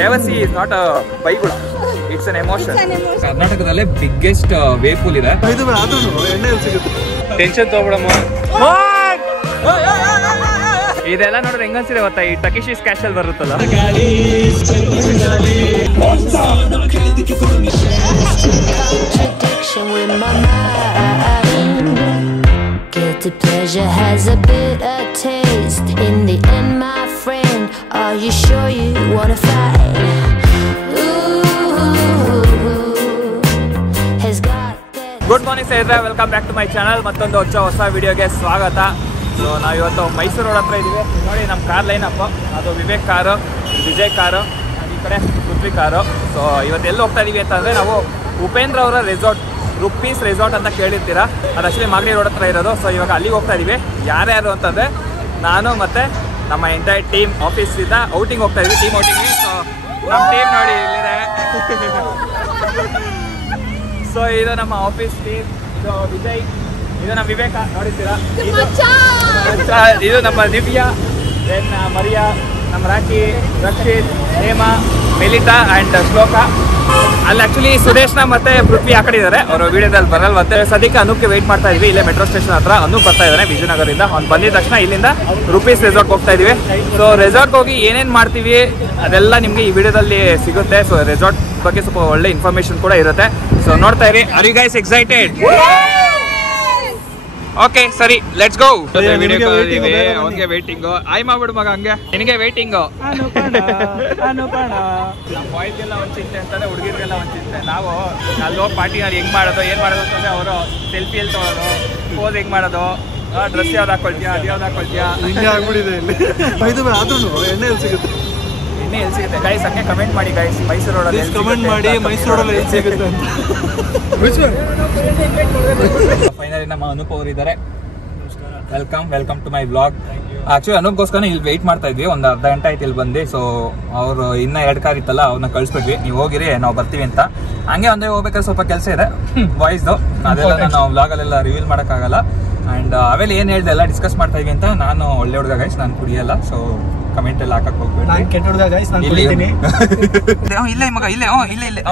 ಬೇವಸಿ is not a ಬೈಗುಳ, it's an emotion. ಕರ್ನಾಟಕದಲ್ಲೇ biggest wave pool ಇದೆ. ಟೆನ್ಷನ್ ತಗೋಬಿಡಮ್ಮ. ಇದೆಲ್ಲ ನೋಡಿದ್ರೆ ಹೆಂಗನ್ಸಿದೆ ಗೊತ್ತಾ, ಈ ಟಕಿಶೀಸ್ ಕ್ಯಾಶ್ ಅಲ್ಲಿ ಬರುತ್ತಲ್ಲ. Guilty pleasure has a bitter taste. In the end, my friend, are you sure you wanna fight? Good morning ಸ್ನೇಹಿತರೆ, welcome back to my channel. ಮತ್ತೊಂದು ಹೊಸ ವಿಡಿಯೋಗೆ ಸ್ವಾಗತ. ಸೊ ನಾವು ಇವತ್ತು ಮೈಸೂರು ರೋಡ್ ಹತ್ರ ಇದ್ದೀವಿ. ನೋಡಿ ನಮ್ಮ ಕಾರ್ ಲೈನಪ್ಪ, ಅದು ವಿವೇಕ್ ಕಾರು, ವಿಜಯ್ ಕಾರು, ಈ ಕಡೆ ಪೃಥ್ವಿ ಕಾರು. ಸೊ ಇವತ್ತು ಎಲ್ಲಿ ಹೋಗ್ತಾ ಇದೀವಿ ಅಂತಂದರೆ, ನಾವು ಉಪೇಂದ್ರ ಅವರ ರೆಸಾರ್ಟ್, ರುಪೀಸ್ ರೆಸಾರ್ಟ್ ಅಂತ ಕೇಳಿರ್ತೀರಾ, ಅದು ಆಕ್ಚುಲಿ ಮಾಗಡಿ ರೋಡ್ ಹತ್ರ ಇರೋದು. ಸೊ ಇವಾಗ ಅಲ್ಲಿಗೆ ಹೋಗ್ತಾ ಇದೀವಿ. ಯಾರ್ಯಾರು ಅಂತಂದರೆ, ನಾನು ಮತ್ತು ನಮ್ಮ ಎಂಟೈರ್ ಟೀಮ್ ಆಫೀಸಿಂದ ಔಟಿಂಗ್ ಹೋಗ್ತಾ ಇದ್ವಿ, ಟೀಮ್ ಔಟಿಂಗ್. ಸೊ ನಮ್ಮ ಟೀಮ್ ನೋಡಿ ಇಲ್ಲಿದೆ. ಸೊ ಇದು ನಮ್ಮ ಆಫೀಸ್ ಟೀಮ್. ಇದು ವಿಜಯ್, ಇದು ನಮ್ಮ ವಿವೇಕ ನೋಡಿದ್ದೀರಾ, ಇದು ನಮ್ಮ ದಿವ್ಯಾ, ದೆನ್ ಮರಿಯಾ, ನಮ್ಮ ರಾಖಿ, ರಕ್ಷಿತ್, ಹೇಮಾ, ಮೆಲಿತಾ ಆ್ಯಂಡ್ ಶ್ಲೋಕ. ಅಲ್ಲಿ ಆ್ಯಕ್ಚುಲಿ ಸುರೇಶ್ನ ಮತ್ತು ಪೃಥ್ವಿ ಆ ಕಡೆ ಇದ್ದಾರೆ, ಅವರು ವೀಡಿಯೋದಲ್ಲಿ ಬರಲ್ಲ. ಮತ್ತೆ ಸದ್ಯಕ್ಕೆ ಅನೂಪ್ಗೆ ವೆಯ್ಟ್ ಮಾಡ್ತಾ ಇದ್ವಿ, ಇಲ್ಲೇ ಮೆಟ್ರೋ ಸ್ಟೇಷನ್ ಹತ್ರ. ಅನೂಪ್ ಬರ್ತಾ ಇದ್ದಾನೆ ವಿಜಯನಗರದಿಂದ. ಅವ್ನು ಬಂದಿದ ತಕ್ಷಣ ಇಲ್ಲಿಂದ ರುಪೀಸ್ ರೆಸಾರ್ಟ್ ಹೋಗ್ತಾ ಇದೀವಿ. ಸೊ ರೆಸಾರ್ಟ್ಗೆ ಹೋಗಿ ಏನೇನು ಮಾಡ್ತೀವಿ ಅದೆಲ್ಲ ನಿಮಗೆ ಈ ವಿಡಿಯೋದಲ್ಲಿ ಸಿಗುತ್ತೆ. ಸೊ ರೆಸಾರ್ಟ್ ಬಗ್ಗೆ ಸ್ವಲ್ಪ ಒಳ್ಳೆ ಇನ್ಫಾರ್ಮೇಶನ್ ಕೂಡ ಇರುತ್ತೆ. ಸೊ ನೋಡ್ತಾ ಇರಿ. Are you guys excited? Okay ಸರಿ, ಲೆಟ್ಸ್ ಗೋ. ಅವನಿಗೆ ವೇಟಿಂಗು. ಆಯ್ ಮಾಡ್ಬಿಡು ಮಗ, ಹಂಗೆ ನಿನಗೆ ವೇಟಿಂಗು. ಬಾಯ್ಸ್ಗೆಲ್ಲ ಒಂದು ಚಿಂತೆ ಅಂತಾರೆ, ಹುಡುಗಿರಿಗೆಲ್ಲ ಒಂದು ಚಿಂತೆ. ನಾವು ಅಲ್ಲಿ ಹೋಗಿ ಪಾರ್ಟಿನಲ್ಲಿ ಹೆಂಗ್ ಮಾಡೋದು, ಏನ್ ಮಾಡೋದು ಅಂತಂದ್ರೆ, ಅವರು ಸೆಲ್ಫಿ ಎಲ್ಲಿ ತೊಗೊಳೋದು, ಪೋಸ್ ಹೆಂಗ್ ಮಾಡೋದು, ಡ್ರೆಸ್ ಯಾವ್ದು ಹಾಕೊಳ್ತೀಯಾ, ಅದು ಯಾವ್ದು ಹಾಕೊಳ್ತೀಯಾ, ಹಿಂಗೆ ಆಗ್ಬಿಟ್ಟಿದೆ ಇಲ್ಲಿ. ಎಣ್ಣೆ ಎಲ್ಲಿ ಸಿಗುತ್ತೆ, ಎಣ್ಣೆ ಎಲ್ಲಿ ಸಿಗುತ್ತೆ ಗೈಸ್? ಹಂಗೆ ಕಮೆಂಟ್ ಮಾಡಿ ಗೈಸ್. ಮೈಸೂರು ರೋಡಲ್ಲಿ ಕಮೆಂಟ್ ಮಾಡಿ, ಮೈಸೂರು ರೋಡಲ್ಲಿ ಎಲ್ಲಿ ಸಿಗುತ್ತೆ ಅಂತ. ಫೈನಲಿ ನಮ್ಮ ಅನೂಪ್ ಅವರು ಇದ್ದಾರೆ. Welcome to my blog. Actually ಅನೂಪ್ಗೋಸ್ಕರ ಇಲ್ಲಿ ವೆಯ್ಟ್ ಮಾಡ್ತಾ ಇದ್ವಿ, ಒಂದು ಅರ್ಧ ಗಂಟೆ ಆಯ್ತು ಇಲ್ಲಿ ಬಂದು. ಸೊ ಅವರು ಇನ್ನ 2 ಕಾರ್ ಇತ್ತಲ್ಲ, ಅವ್ರನ್ನ ಕಳಿಸ್ಬಿಟ್ವಿ, ನೀವು ಹೋಗಿರಿ ನಾವು ಬರ್ತೀವಿ ಅಂತ. ಹಂಗೆ ಒಂದೇ ಹೋಗ್ಬೇಕಾದ್ರೆ ಸ್ವಲ್ಪ ಕೆಲಸ ಇದೆ ಬಾಯ್ಸ್ದು, ಅದೆಲ್ಲ ನಾವು ಬ್ಲಾಗಲ್ಲೆಲ್ಲ ರಿವೀಲ್ ಮಾಡೋಕ್ಕಾಗಲ್ಲ. ಆ್ಯಂಡ್ ಅವೆಲ್ಲ ಏನು ಹೇಳಿದೆ ಎಲ್ಲ ಡಿಸ್ಕಸ್ ಮಾಡ್ತಾ ಇದ್ವಿ ಅಂತ. ನಾನು ಒಳ್ಳೆ ಹುಡುಗ ಗೈಸ್, ನಾನು ಕುಡಿಯಲ್ಲ. ಸೊ ಕಮೆಂಟ್ ಎಲ್ಲ ಹಾಕಕ್ ಹೋಗ್ಬೇಡಿ. ಇಲ್ಲೇ ಮಗ, ಇಲ್ಲೇ ಇಲ್ಲೇ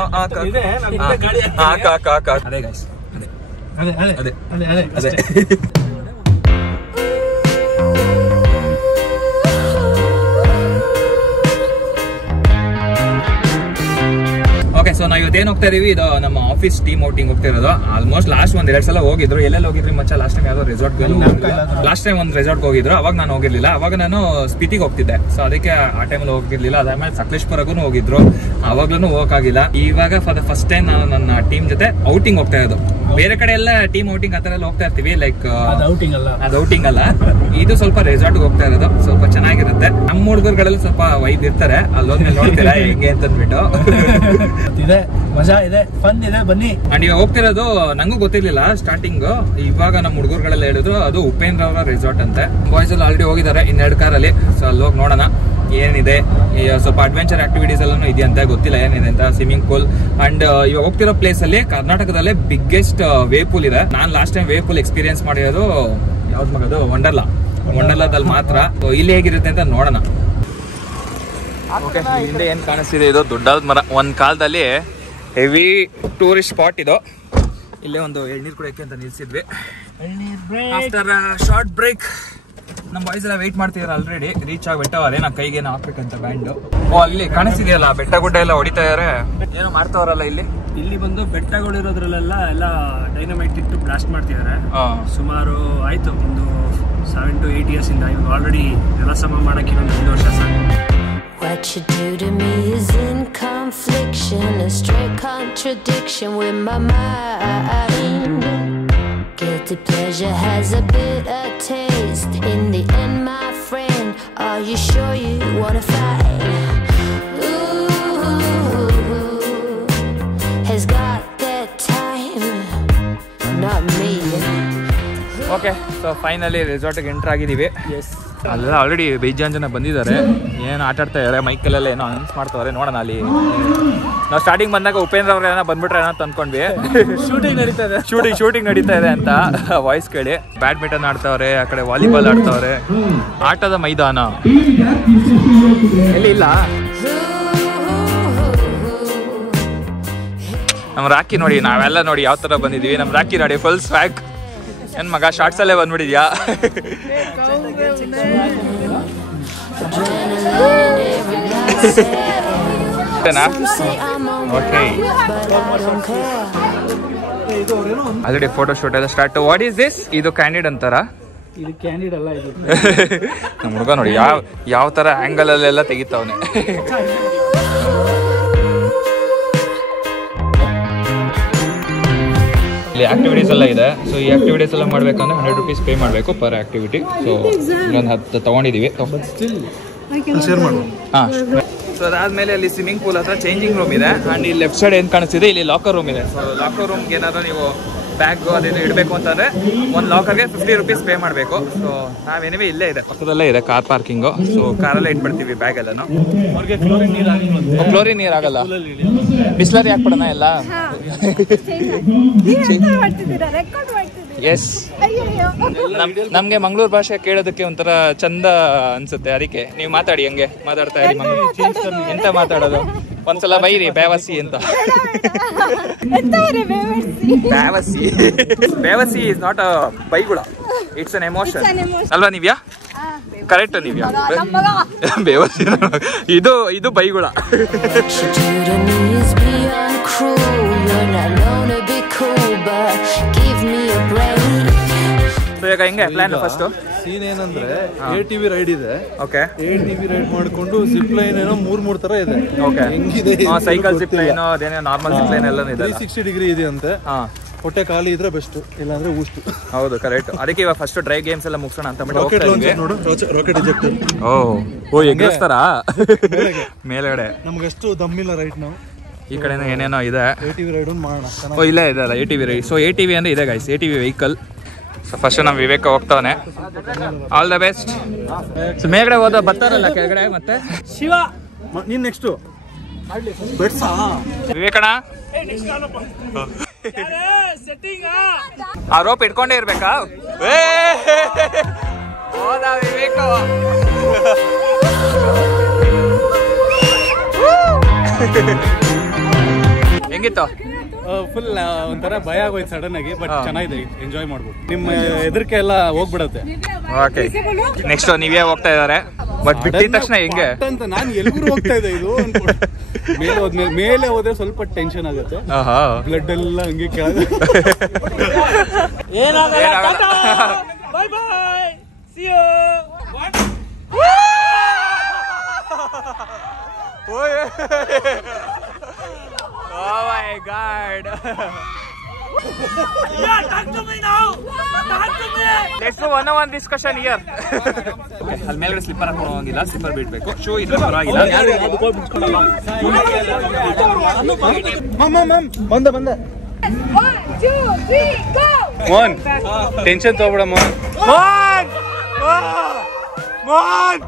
ಅದೇ ಗೈಸ್, ಅದೇ. ಓಕೆ, ಸೊ ನಾವು ಇವತ್ತೇನು ಹೋಗ್ತಾ ಇದೀವಿ, ಇದು ನಮ್ಮ ಆಫೀಸ್ ಟೀಮ್ ಔಟಿಂಗ್ ಹೋಗ್ತಾ ಇರೋದು. ಆಲ್ಮೋಸ್ಟ್ ಲಾಸ್ಟ್ 1-2 ಸಲ ಹೋಗಿದ್ರು. ಎಲ್ಲೆಲ್ಲಿ ಹೋಗಿದ್ರಿ ಮಚ್ಚ? ಲಾಸ್ಟ್ ಟೈಮ್ ಯಾವ್ದೋ ರೆಸಾರ್ಟ್ಗೆ ಲಾಸ್ಟ್ ಟೈಮ್ ಒಂದು ರೆಸಾರ್ಟ್ಗೆ ಹೋಗಿದ್ರು. ಅವಾಗ ನಾನು ಹೋಗಿರ್ಲಿಲ್ಲ, ಅವಾಗ ನಾನು ಸ್ಪಿತಿಗೆ ಹೋಗ್ತಿದ್ದೆ. ಸೊ ಅದಕ್ಕೆ ಆ ಟೈಮಲ್ಲಿ ಹೋಗಿರ್ಲಿಲ್ಲ. ಅದಾದ್ಮೇಲೆ ಸಕಲೇಶ್ಪುರಗೂ ಹೋಗಿದ್ರು, ಅವಾಗ್ಲೂ ಹೋಗಕ್ಕಾಗಿಲ್ಲ. ಇವಾಗ ಫಾರ್ ದ ಫಸ್ಟ್ ಟೈಮ್ ನಾನು ನನ್ನ ಟೀಮ್ ಜೊತೆ ಔಟಿಂಗ್ ಹೋಗ್ತಾ ಇರೋದು. ಬೇರೆ ಕಡೆ ಎಲ್ಲ ಟೀಮ್ ಔಟಿಂಗ್ ಆತರ ಎಲ್ಲ ಹೋಗ್ತಾ ಇರ್ತೀವಿ, ಲೈಕ್ ಅದು ಔಟಿಂಗ್ ಅಲ್ಲ, ಇದು ಸ್ವಲ್ಪ ರೆಸಾರ್ಟ್ ಹೋಗ್ತಾ ಇರೋದು. ಸ್ವಲ್ಪ ಚೆನ್ನಾಗಿರುತ್ತೆ. ನಮ್ಮ ಹುಡುಗರುಗಳೆಲ್ಲ ಸ್ವಲ್ಪ ವೈಬ್ ಇರ್ತಾರೆ, ಅಲ್ಲೋದ್ಮೇಲೆ ನೋಡ್ತೀರಾ ಹೆಂಗೆ ಅಂತ ಅಂದ್ಬಿಟ್ಟು. ಇದೆ ಮಜಾ ಇದೆ, ಫನ್ ಇದೆ, ಬನ್ನಿ. ಅಂಡ್ ಇವಾಗ ಹೋಗ್ತಿರೋದು ನಂಗೂ ಗೊತ್ತಿರ್ಲಿಲ್ಲ ಸ್ಟಾರ್ಟಿಂಗ್. ಇವಾಗ ನಮ್ಮ ಹುಡುಗರುಗಳೆಲ್ಲ ಹೇಳಿದ್ರು ಅದು ಉಪೇಂದ್ರ ಅವರ ರೆಸಾರ್ಟ್ ಅಂತೆ. ಬಾಯ್ಸ್ ಎಲ್ಲ ಆಲ್ರೆಡಿ ಹೋಗಿದ್ದಾರೆ 2 ಕಾರಲ್ಲಿ. ಸೊ ಅಲ್ಲಿ ಹೋಗಿ ನೋಡೋಣ ಏನಿದೆ. ಸ್ವಲ್ಪ ಅಡ್ವೆಂಚರ್ ಆಕ್ಟಿವಿಟೀಸ್ ಎಲ್ಲಾನು ಇದೆಯಂತೆ, ಗೊತ್ತಿಲ್ಲ ಏನಿದೆ ಅಂತ. ಸ್ವಿಮ್ಮಿಂಗ್ ಪೂಲ್ ಅಂಡ್ ಇವಾಗ ಹೋಗ್ತಿರೋ ಪ್ಲೇಸ್ ಅಲ್ಲಿ ಕರ್ನಾಟಕದಲ್ಲೇ ಬಿಗ್ಗೆಸ್ಟ್ ವೇವ್ ಪೂಲ್ ಇದೆ. ನಾನು last time wave pool experience ಮಾಡಿರೋದು ಯಾವ್ದು ಮಗದು, ವಂಡರ್ಲಾದಲ್ಲಿ ಮಾತ್ರ. ಇಲ್ಲಿ ಹೇಗಿರುತ್ತೆ ಅಂತ ನೋಡೋಣ. ಓಕೆ, ಹಿಂದೆ ಏನ್ ಕಾಣಿಸ್ತಿದೆ, ಇದು ದೊಡ್ಡದ ಮರ. ಒಂದ್ ಕಾಲದಲ್ಲಿ ಹೆವಿ ಟೂರಿಸ್ಟ್ ಸ್ಪಾಟ್ ಇದು. ಇಲ್ಲೇ ಒಂದು ಎಳ್ನೀರು ಕುಡಿಯೋಕೆ ಅಂತ ನಿಲ್ಸಿದ್ವಿ. ಆಫ್ಟರ್ ಶಾರ್ಟ್ ಬ್ರೇಕ್ ನಮ್ಮ ಬಾಯ್ಸ್ ಎಲ್ಲ ವೆಯ್ಟ್ ಮಾಡ್ತಿದಾರೆ. ಆಲ್ರೆಡಿ ರೀಚ್ ಆಗ್ಬಿಟ್ಟು ಅದೇನ ಕೈಗೇನೋ ಹಾಕ್ಬೇಕಂತ ಬ್ಯಾಂಡ್. ಅಲ್ಲಿ ಕಾಣಿಸ್ತಿದೆಯಲ್ಲ, ಬೆಟ್ಟ ಗುಡ್ಡ ಎಲ್ಲ ಹೊಡಿತಾ ಇದಾರೆ, ಏನೋ ಮಾಡ್ತಾವ್ರಲ್ಲ ಇಲ್ಲಿ. ಇಲ್ಲಿ ಬಂದು ಬೆಟ್ಟಗಳಿರೋದ್ರಲ್ಲೆಲ್ಲ ಎಲ್ಲ ಡೈನಮೈಟ್ ಇಟ್ಟು ಬ್ಲಾಸ್ಟ್ ಮಾಡ್ತಿದ್ದಾರೆ. ಸುಮಾರು ಆಯ್ತು ಒಂದು 7 to 8 years ಇಂದ. ಇವಾಗ ಆಲ್ರೆಡಿ ಎಲ್ಲ ಸಮ ಮಾಡಕ್ಕೆ 1 ವರ್ಷ ಸಾಕು. What you do to me is in confliction, a straight contradiction with my mind. Guilty pleasure has a bitter taste. In the end, my friend, are you sure you wanna fight? Ooh, has got that time, not me. Okay, so finally ರೆಸಾರ್ಟ್ಗೆ enter ಆಗಿದ್ದೀವಿ. ಅಲ್ಲೆಲ್ಲ already ಬೇಜಾನ್ ಜನ ಬಂದಿದ್ದಾರೆ. ಏನು ಆಟ ಆಡ್ತಾ ಇದ್ದಾರೆ, ಮೈಕಲ್ಲೆಲ್ಲ ಏನೋ ಅನೌನ್ಸ್ ಮಾಡ್ತಾರೆ. ನೋಡೋಣ ಅಲ್ಲಿ. ನಾವು ಸ್ಟಾರ್ಟಿಂಗ್ ಬಂದಾಗ ಉಪೇಂದ್ರ ಅವ್ರು ಏನೋ ಬಂದ್ಬಿಟ್ರೆ ಏನೋ ತಂದ್ಕೊಂಡ್ವಿ. ಶೂಟಿಂಗ್ ನಡೀತಾ ಇದೆ ಅಂತ ವಾಯ್ಸ್ ಕೇಳಿ. ಬ್ಯಾಡ್ಮಿಂಟನ್ ಆಡ್ತಾವ್ರೆ, ಆ ಕಡೆ ವಾಲಿಬಾಲ್ ಆಡ್ತಾವ್ರೆ. ಆಟದ ಮೈದಾನ ಎಲ್ಲಿ ಇಲ್ಲ. ನಮ್ಮ ರಾಕಿ ನೋಡಿ, ನಾವೆಲ್ಲ ನೋಡಿ ಯಾವ ತರ ಬಂದಿದೀವಿ. ನಮ್ಮ ರಾಕಿ ನೋಡಿ ಫುಲ್ ಸ್ವ್ಯಾಗ್. ಏನ್ ಮಗ ಶಾರ್ಟ್ಸ್ ಅಲ್ಲೇ ಬಂದ್ಬಿಟ್ಟಿದ್ಯಾ? ಆಲ್ರೆಡಿ ಫೋಟೋ ಶೂಟ್ ಎಲ್ಲ ಸ್ಟಾರ್ಟ್. What is this? ಇದು ಕ್ಯಾಂಡಿಡ್ ಅಂತಾರ? ಇದು ಕ್ಯಾಂಡಿಡ್ ಅಲ್ಲ, ಇದು ನಮ್ಮ ಹುಡುಗ ನೋಡಿ ಯಾವ ತರ ಆಂಗಲ್ ಅಲ್ಲೆಲ್ಲ ತೆಗಿತಾವನೆ. ಇಲ್ಲಿ ಆಕ್ಟಿವಿಟೀಸ್ ಎಲ್ಲ ಇದೆ. ಸೊ ಈ ಆಕ್ಟಿವಿಟೀಸ್ ಎಲ್ಲ ಮಾಡ್ಬೇಕಂದ್ರೆ 100 rupees ಪೇ ಮಾಡಬೇಕು ಪರ್ ಆಕ್ಟಿವಿಟಿ. ಸೊ ಇಲ್ಲೊಂದು 10 ತಗೊಂಡಿದ್ದೀವಿ. ಹಾಂ. ಸೊ ಅದಾದ್ಮೇಲೆ ಅಲ್ಲಿ ಸ್ವಿಮ್ಮಿಂಗ್ ಪೂಲ್ ಹತ್ರ ಚೇಂಜಿಂಗ್ ರೂಮ್ ಇದೆ. ಆ್ಯಂಡ್ ಈ ಲೆಫ್ಟ್ ಸೈಡ್ ಏನು ಕಾಣಿಸ್ತಿದೆ, ಇಲ್ಲಿ ಲಾಕರ್ ರೂಮ್ ಇದೆ. ಸೊ ಲಾಕರ್ ರೂಮ್ಗೆ ಏನಾದರೂ ನೀವು ಬ್ಯಾಗ್ ಅದೇನು ಇಡಬೇಕು ಅಂತಂದರೆ ಒಂದು ಲಾಕರ್ಗೆ 50 rupees ಪೇ ಮಾಡಬೇಕು. ಸೊ ನಾವೇನಿವೆ ಇಲ್ಲೇ ಇದೆ, ಪಕ್ಕದಲ್ಲೇ ಇದೆ ಕಾರ್ ಪಾರ್ಕಿಂಗು. ಸೊ ಕಾರಲ್ಲೇ ಇಟ್ಬಿಡ್ತೀವಿ ಬ್ಯಾಗ್ ಎಲ್ಲನೂ. ಕ್ಲೋರಿನ್ ನೀರು ಆಗಲ್ಲ, ಬಿಸ್ಲರಿ ಹಾಕ್ಬಿಡೋಣ ಎಲ್ಲ. ಎಸ್, ನಮ್ಗೆ ಮಂಗಳೂರು ಭಾಷೆ ಕೇಳೋದಕ್ಕೆ ಒಂಥರ ಚಂದ ಅನ್ಸುತ್ತೆ, ಅದಕ್ಕೆ ನೀವು ಮಾತಾಡಿ, ಹಂಗೆ ಮಾತಾಡ್ತಾ ಇರಿ. ಎಂತ ಮಾತಾಡೋದು? ಒಂದ್ಸಲ ಬೈರಿ ಬೇವಸಿ ಅಂತ. ಬೇವಸಿ ಇಸ್ ನಾಟ್ ಅ ಬೈಗುಳ, ಇಟ್ಸ್ ಅನ್ ಎಮೋಷನ್ ಅಲ್ವಾ ನಿವ್ಯಾ? ಕರೆಕ್ಟ್ ನಿವ್ಯಾ? ಬೇವಸಿ ಇದು ಬೈಗುಳ. ಈಗ ಹೆಂಗೆ ಪ್ಲಾನ್? ಫಸ್ಟ್ ಸೀನ್ ಏನಂದ್ರೆ ATV ರೈಡ್ ಇದೆ. ಓಕೆ, ATV ರೈಡ್ ಮಾಡ್ಕೊಂಡು ಜಿಪ್ ಲೈನ್ ಏನೋ ಮೂರ್ ತರ ಇದೆ. ಓಕೆ, ಹೆಂಗಿದೆ? ಸೈಕಲ್ ಜಿಪ್ ಲೈನ್, ಅದೇನೋ ನಾರ್ಮಲ್ ಜಿಪ್ ಲೈನ್ ಎಲ್ಲ ಇದೆ. 360 ಡಿಗ್ರಿ ಇದೆ ಅಂತೆ. ಹೊಟ್ಟೆ ಖಾಲಿ ಇದ್ರೆ ಬೆಸ್ಟ್, ಇಲ್ಲಾಂದ್ರೆ ಊಷ್ಟು. ಹೌದು, ಕರೆಕ್ಟ್. ಅದಕ್ಕೆ ಇವಾಗ ಫಸ್ಟ್ ಡ್ರೈ ಗೇಮ್ಸ್ ಎಲ್ಲ ಮುಗಿಸೋಣ ಅಂತ ರಾಕೆಟ್ ಇಜೆಕ್ಟರ್. ಓ ಎಗ್ಗಿಸ್ತಾರಾ ಮೇಲ್ಗಡೆ? ನಮ್ಗಷ್ಟು ದಮ್ಮಿಲ್ಲ ರೈಟ್. ನಾವು ಈ ಕಡೆ ಏನೇನೋ ಇದೆ. ATV ರೈಡ್ ಮಾಡೋಣ. ಓ ಇಲ್ಲೇ ಇದೆ ಅಲ್ಲ ATV ರೈಡ್. ಸೊ ATV ಅಂದ್ರೆ ಇದೆ guys, ATV vehicle. So first ನಮ್ಮ ವಿವೇಕ ಹೋಗ್ತಾವನೆ. All the best. ಸೊ ಮೇಲ್ಗಡೆ ಹೋದ ಬರ್ತಾರಲ್ಲ ಕೆಳಗಡೆ ಮತ್ತೆ ಶಿವ. ನೀನ್ ನೆಕ್ಸ್ಟ್ ವಿವೇಕಣ್ಣ. ಆ ರೋಪ್ ಇಟ್ಕೊಂಡೇ ಇರ್ಬೇಕಾ? ಹೋದ ವಿವೇಕ. ಹೆಂಗಿತ್ತು? ಫುಲ್ ಒಂಥರ ಭಯ ಆಗೋಯ್ತು ಸಡನ್ ಆಗಿ, ಬಟ್ ಚೆನ್ನಾಗಿದೆ, ಎಂಜಾಯ್ ಮಾಡ್ಬೋದು. ನಿಮ್ಮ ಎದುರಿಕೆ ಎಲ್ಲ ಹೋಗ್ಬಿಡತ್ತೆ. ಓಕೆ, ನೆಕ್ಸ್ಟ್ ನೀವೇ ಹೋಗ್ತಾ ಇದಾರೆ. ಬಟ್ ಬಿಟ್ಟಿದ ತಕ್ಷಣ ಹೆಂಗೆ ಅಂತ ನಾನು ಎಲ್ಗೂ ಹೋಗ್ತಾ ಇದೆ. ಇದು ಮೇಲೆ ಹೋದ್ರೆ ಸ್ವಲ್ಪ ಟೆನ್ಷನ್ ಆಗುತ್ತೆ. ಬ್ಲಡ್ ಎಲ್ಲ ಹಂಗೆ ಕೆಳಗೆ. Oh my God. Yeah, talk to me now. Talk to me. Let's do one discussion here. Okay, ಅಲ್ಲಿ ಮೇಲ್ಗಡೆ ಸ್ಲಿಪ್ಪರ್ ಹಾಕೊಂಡು ಹೋಗಿಲ್ಲ, ಸ್ಲಿಪ್ಪರ್ ಬಿಡ್ಬೇಕು. ಶೂ ಇದ್ರೆ ಪರವಾಗಿಲ್ಲ. ಬಂದ 1, 2, 3, go. ಮೋಹನ್ ಟೆನ್ಷನ್ ತಗೋಬೇಡ Mohan. What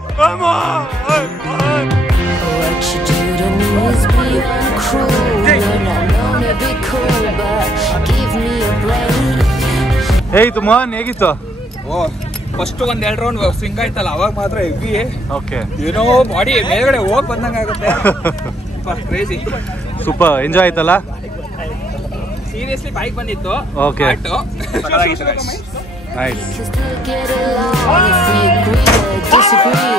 you do to me is beyond cruel. You're not known to be cool, but give me a break. ಹೇಗಿತ್ತು ಮೋಹನ್? ಹೇಗಿತ್ತು? ಫಸ್ಟ್ ಒಂದ್ 2 ರೌಂಡ್ ಸ್ವಿಂಗ್ ಆಯ್ತಲ್ಲ, ಅವಾಗ ಮಾತ್ರ ಹೆವಿ. ಓಕೆ, ಏನೋ ಬಾಡಿ ಮೇಲ್ಗಡೆ ಹೋಗ್ ಬಂದಂಗ ಆಗುತ್ತೆ. ಕ್ರೇಜಿ, ಸೂಪರ್ ಎಂಜಾಯ್ ಆಯ್ತಲ್ಲ? ಸೀರಿಯಸ್ಲಿ ಬೈಕ್ ಬಂದಿತ್ತು. Okay, Nice. Just to get along, if we agree or disagree,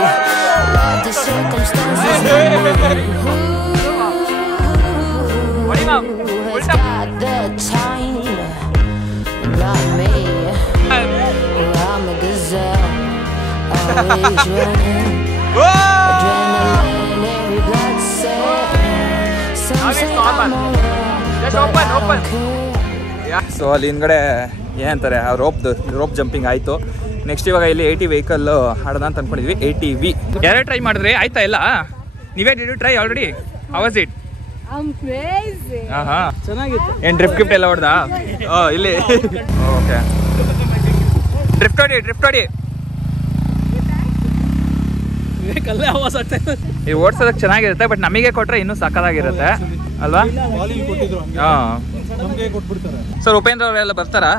love the circumstances. Who has got the time? Not me. I'm a gazelle, always running. Adrenaline, every blood cell. Some say I'm alright, but I don't care. So ಅಲ್ಲಿ ಹಿಂದ್ಗಡೆ ಏನಂತಾರೆ, ಆ rope jumping ಆಯಿತು. Next ಇವಾಗ ಇಲ್ಲಿ ATV vehicle ಆಡೋಣ ಅಂತ ಅನ್ಕೊಂಡಿದ್ವಿ. ATV ಯಾರೇ ಟ್ರೈ ಮಾಡಿದ್ರಿ? ಆಯ್ತಾ ಇಲ್ಲ? ನೀವೇ did you try already? How was it? Amazing. ಚೆನ್ನಾಗಿತ್ತು. ಏನು ಡ್ರಿಫ್ಟ್ ಎಲ್ಲ ಹೊಡೆದಾ? ಇಲ್ಲಿ ಓಕೆ, ಡ್ರಿಫ್ಟ್ ಹೊಡಿ. ಕಲ್ಲೇ ಆವಾಜ್ ಆಗ್ತಾ ಇದೆ. ಇದು ಓಡಿಸೋದಕ್ಕೆ ಚೆನ್ನಾಗಿರುತ್ತೆ, ಬಟ್ ನಮಗೆ ಕೊಟ್ರೆ ಇನ್ನೂ ಸಕ್ಕತ್ತಾಗಿರುತ್ತೆ ಅಲ್ವಾ? ಸರ್ ಉಪೇಂದ್ರ ಅವರೆಲ್ಲ ಬರ್ತಾರಾ?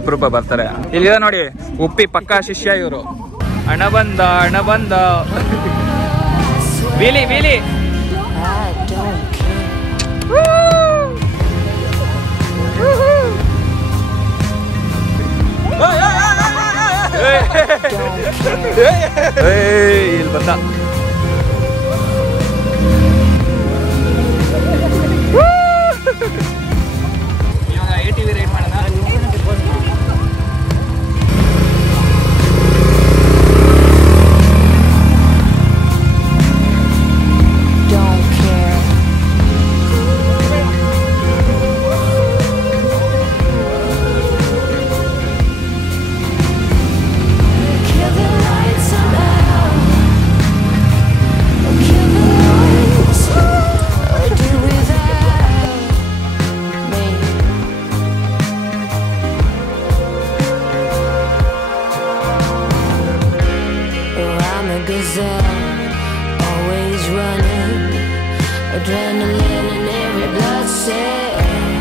ಅಪರೂಪ ಬರ್ತಾರೆ. ಇಲ್ಲಿದೆ ನೋಡಿ ಉಪ್ಪಿ ಪಕ್ಕಾ ಶಿಷ್ಯ ಇವರು. ಹಣ ಬಂದ ವೀಲಿ ಇಲ್ಲಿ ಬಂದ. ಇವಾಗ ATV ರೈಡ್ ಮಾಡೋಣ. Always running, adrenaline in every blood cell.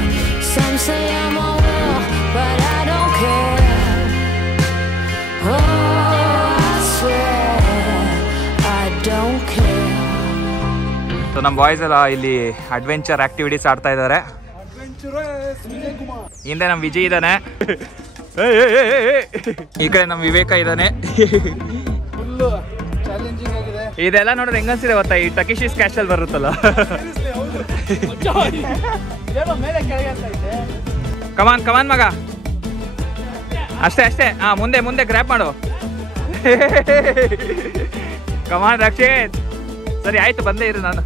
Some say I'm a well, but I don't care. Oh, I swear I don't care. So ನಮ್ಮ ಬಾಯ್ಸ್ ಎಲ್ಲ ಇಲ್ಲಿ ಅಡ್ವೆಂಚರ್ ಆಕ್ಟಿವಿಟೀಸ್ ಆಡ್ತಾ ಇದ್ದಾರೆ. ಹಿಂದೆ ನಮ್ಮ ವಿಜಯ್ ಇದ್ದಾನೆ, ಈ ಕಡೆ ನಮ್ಮ ವಿವೇಕ ಇದ್ದಾನೆ. ಇದೆಲ್ಲ ನೋಡ್ರೆ ಹೆಂಗನ್ಸಿದೆ ಗೊತ್ತಾ, ಈ ಟಕಿಶೀಸ್ ಕ್ಯಾಶಲ್ ಬರುತ್ತಲ್ಲ. ಕಮಾನ್ ಮಗ, ಅಷ್ಟೇ ಹಾ, ಮುಂದೆ ಗ್ರ್ಯಾಪ್ ಮಾಡು. ಕಮಾನ್ ರಕ್ಷಿತ್. ಸರಿ ಆಯ್ತು, ಬಂದೇ ಇರು ನಾನು.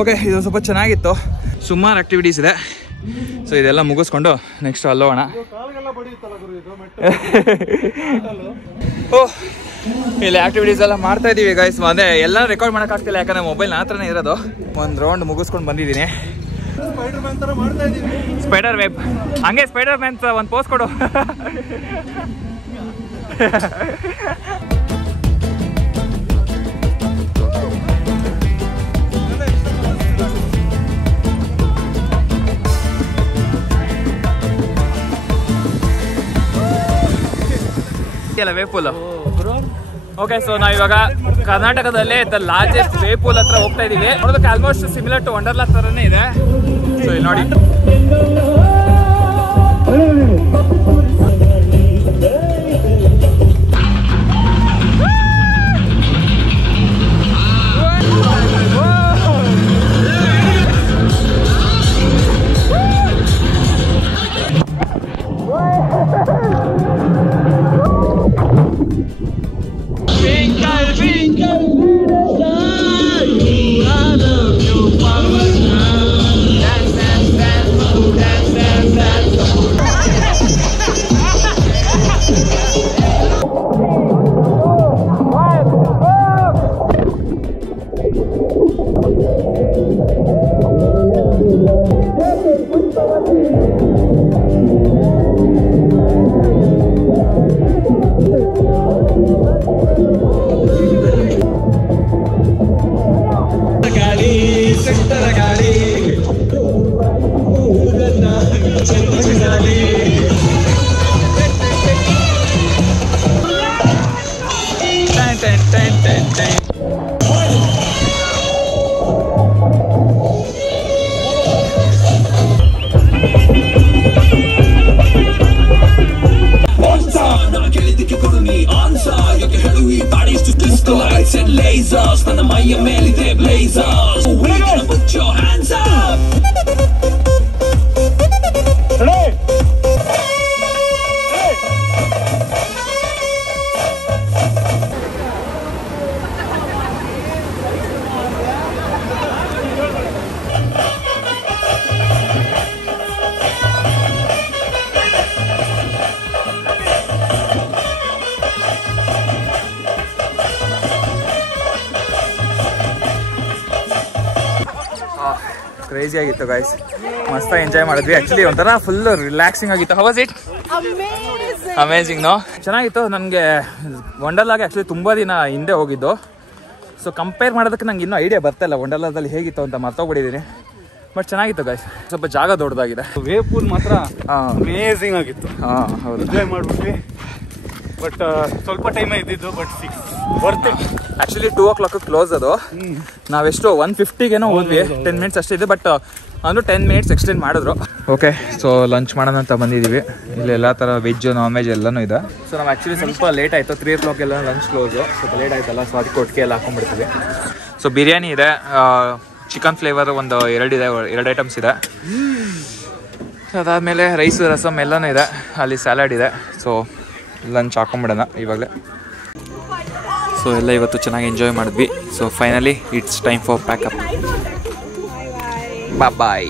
ಓಕೆ, ಇದು ಸ್ವಲ್ಪ ಚೆನ್ನಾಗಿತ್ತು. ಸುಮಾರು ಆಕ್ಟಿವಿಟೀಸ್ ಇದೆ. ಸೊ ಇದೆಲ್ಲ ಮುಗಿಸ್ಕೊಂಡು ನೆಕ್ಸ್ಟ್ ಅಲ್ಲೋಣ. ಓಹ್, ಇಲ್ಲಿ ಆಕ್ಟಿವಿಟೀಸ್ ಎಲ್ಲ ಮಾಡ್ತಾ ಇದ್ದೀವಿ ಗೈಸ್. ಅದೇ ಎಲ್ಲ ರೆಕಾರ್ಡ್ ಮಾಡೋಕ್ಕಾಗ್ತಿಲ್ಲ, ಯಾಕಂದ್ರೆ ಮೊಬೈಲ್ ಹತ್ರನೇ ಇರೋದು. ಒಂದು ರೌಂಡ್ ಮುಗಿಸ್ಕೊಂಡು ಬಂದಿದ್ದೀನಿ. ಸ್ಪೈಡರ್ ವೆಬ್, ಹಂಗೆ ಸ್ಪೈಡರ್ ಮ್ಯಾನ್ ಒಂದು ಪೋಸ್ ಕೊಡು. Wave pool. ಓಕೆ, ಸೊ ನಾವು ಇವಾಗ ಕರ್ನಾಟಕದಲ್ಲೇ ದ ಲಾರ್ಜೆಸ್ಟ್ ವೇವ್ ಪೂಲ್ ಹತ್ರ ಹೋಗ್ತಾ ಇದೀವಿ. ನೋಡೋದಕ್ಕೆ ಆಲ್ಮೋಸ್ಟ್ ಸಿಮಿಲರ್ ಟು ವಂಡರ್ಲಾ ತರನೇ ಇದೆ. ಸೊ ಇಲ್ಲಿ ನೋಡಿ, ಕ್ರೇಜಿ ಆಗಿತ್ತು ಗೈಸ್, ಮಸ್ತಾಗಿ ಎಂಜಾಯ್ ಮಾಡಿದ್ವಿ. ಆ್ಯಕ್ಚುಲಿ ಒಂಥರ ಫುಲ್ ರಿಲ್ಯಾಕ್ಸಿಂಗ್ ಆಗಿತ್ತು. How was it? Amazing no, ಚೆನ್ನಾಗಿತ್ತು. ನನಗೆ ವಂಡರ್ಲಾಗೆ ಆ್ಯಕ್ಚುಲಿ ತುಂಬ ದಿನ ಹಿಂದೆ ಹೋಗಿದ್ದು, ಸೊ ಕಂಪೇರ್ ಮಾಡೋದಕ್ಕೆ ನಂಗೆ ಇನ್ನೂ ಐಡಿಯಾ ಬರ್ತಾಯಿಲ್ಲ ವಂಡರ್ಲಾದಲ್ಲಿ ಹೇಗಿತ್ತು ಅಂತ ಮರ್ತೋಗ್ಬಿಟ್ಟಿದ್ದೀನಿ. ಬಟ್ ಚೆನ್ನಾಗಿತ್ತು ಗೈಸ್, ಸ್ವಲ್ಪ ಜಾಗ ದೊಡ್ಡದಾಗಿದೆ. ವೇವ್ ಪೂಲ್ ಮಾತ್ರ ಅಮೇಝಿಂಗ್ ಆಗಿತ್ತು. ಹೌದು, ಎಂಜಾಯ್ ಮಾಡ್ಬಿಟ್ವಿ. ಬಟ್ ಸ್ವಲ್ಪ ಟೈಮೇ ಇದ್ದಿದ್ದು, but worth it. Actually 2 o'clock close ಅದು. ನಾವೆಷ್ಟು 1:50 ಹೋದ್ವಿ, 10 minutes ಅಷ್ಟೇ ಇದೆ. ಬಟ್ ಅಂದ್ರೆ 10 minutes ಎಕ್ಸ್ಟೆಂಡ್ ಮಾಡಿದ್ರು. ಓಕೆ, ಸೊ ಲಂಚ್ ಮಾಡೋಣ ಅಂತ ಬಂದಿದ್ದೀವಿ. ಇಲ್ಲಿ ಎಲ್ಲ ಥರ ವೆಜ್ ನಾನ್ ವೆಜ್ ಎಲ್ಲನೂ ಇದೆ. ಸೊ ನಾವು ಆ್ಯಕ್ಚುಲಿ ಸ್ವಲ್ಪ ಲೇಟ್ ಆಯಿತು, 3 o'clock ಎಲ್ಲ ಲಂಚ್ ಕ್ಲೋಸು, ಸ್ವಲ್ಪ ಲೇಟ್ ಆಯ್ತಲ್ಲ, ಸೊ ಅದಕ್ಕೆ ಒಟ್ಟಿಗೆ ಎಲ್ಲ ಹಾಕೊಂಡ್ಬಿಡ್ತೀವಿ. ಸೊ ಬಿರಿಯಾನಿ ಇದೆ, ಚಿಕನ್ ಫ್ಲೇವರ್ ಒಂದು 2 ಐಟಮ್ಸ್ ಇದೆ. ಅದಾದಮೇಲೆ ರೈಸು ರಸಮ್ ಎಲ್ಲನೂ ಇದೆ, ಅಲ್ಲಿ ಸ್ಯಾಲಡ್ ಇದೆ. ಸೊ ಲಂಚ್ ಹಾಕೊಂಡ್ಬಿಡೋಣ ಇವಾಗಲೇ. ಸೊ ಎಲ್ಲ ಇವತ್ತು ಚೆನ್ನಾಗಿ ಎಂಜಾಯ್ ಮಾಡಿದ್ವಿ. So finally it's time for pack up. Bye.